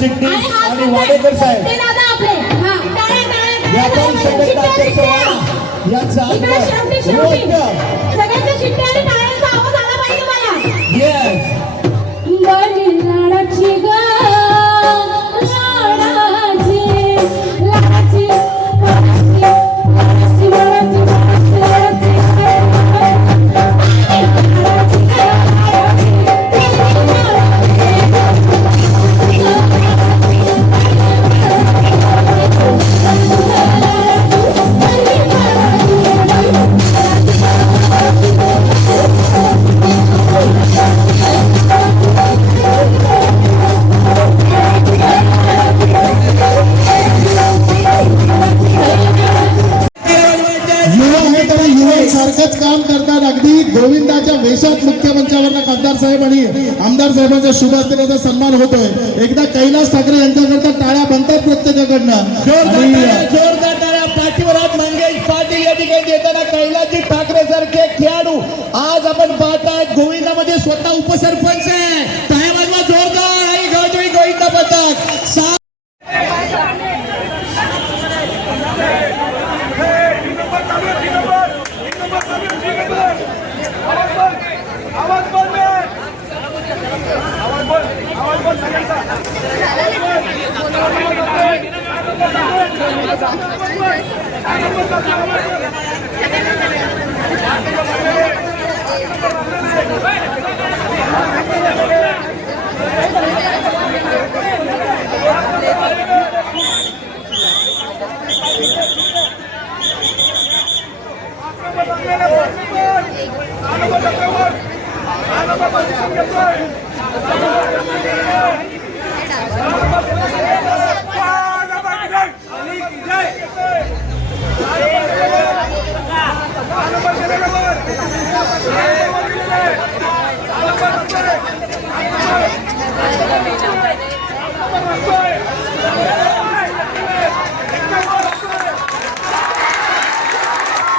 चिटणीस आणि वाडेकर साहेब व्यापारी संघटना अध्यक्ष यांचा सगळ्यांच्या शिट्ट्या आणि टाळ्यांचा आवाज आला पाहिजे मला. येस लाडाची ग लाडाची लाडाची सारखंच काम करतात. अगदी गोविंदाच्या वेशात मुख्यमंत्र्यांवर खासदार साहेब आणि आमदार साहेबांच्या शुभ हस्ते त्याचा सन्मान होतोय. एकदा कैलास ठाकरे यांच्याकरता टाळ्या बनतात प्रत्येकाकडनं. जोरदार टाळ्या पाठीवर हात मंगेश पाटील या ठिकाणी देताना कैलासजी ठाकरे सारखे खेळाडू आज आपण पाहताय. गोविंदामध्ये स्वतः उपसरपंच आहे. टाळ्या वाजवा जोरदार आणि गौतमी गोविंदा पथक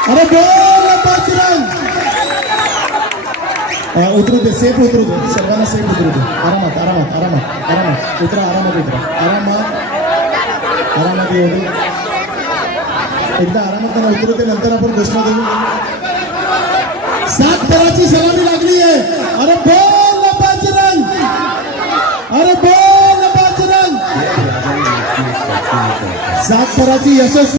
अरे बोल बजरंग. उतरू दे, सेफ उतरू दे, सर्वांना सेफ उतरू दे. आरामात आरामात आरामात आरामात उतरा, आरामात उतरा, आरामात आरामात येऊ दे. एकदा आरामात त्यांना उतरू दे, नंतर आपण घोषणा देऊ. 7 थराची सलामी लागली आहे. अरे बोल बजरंग, अरे बोल बजरंग. 7 थराची यशस्वी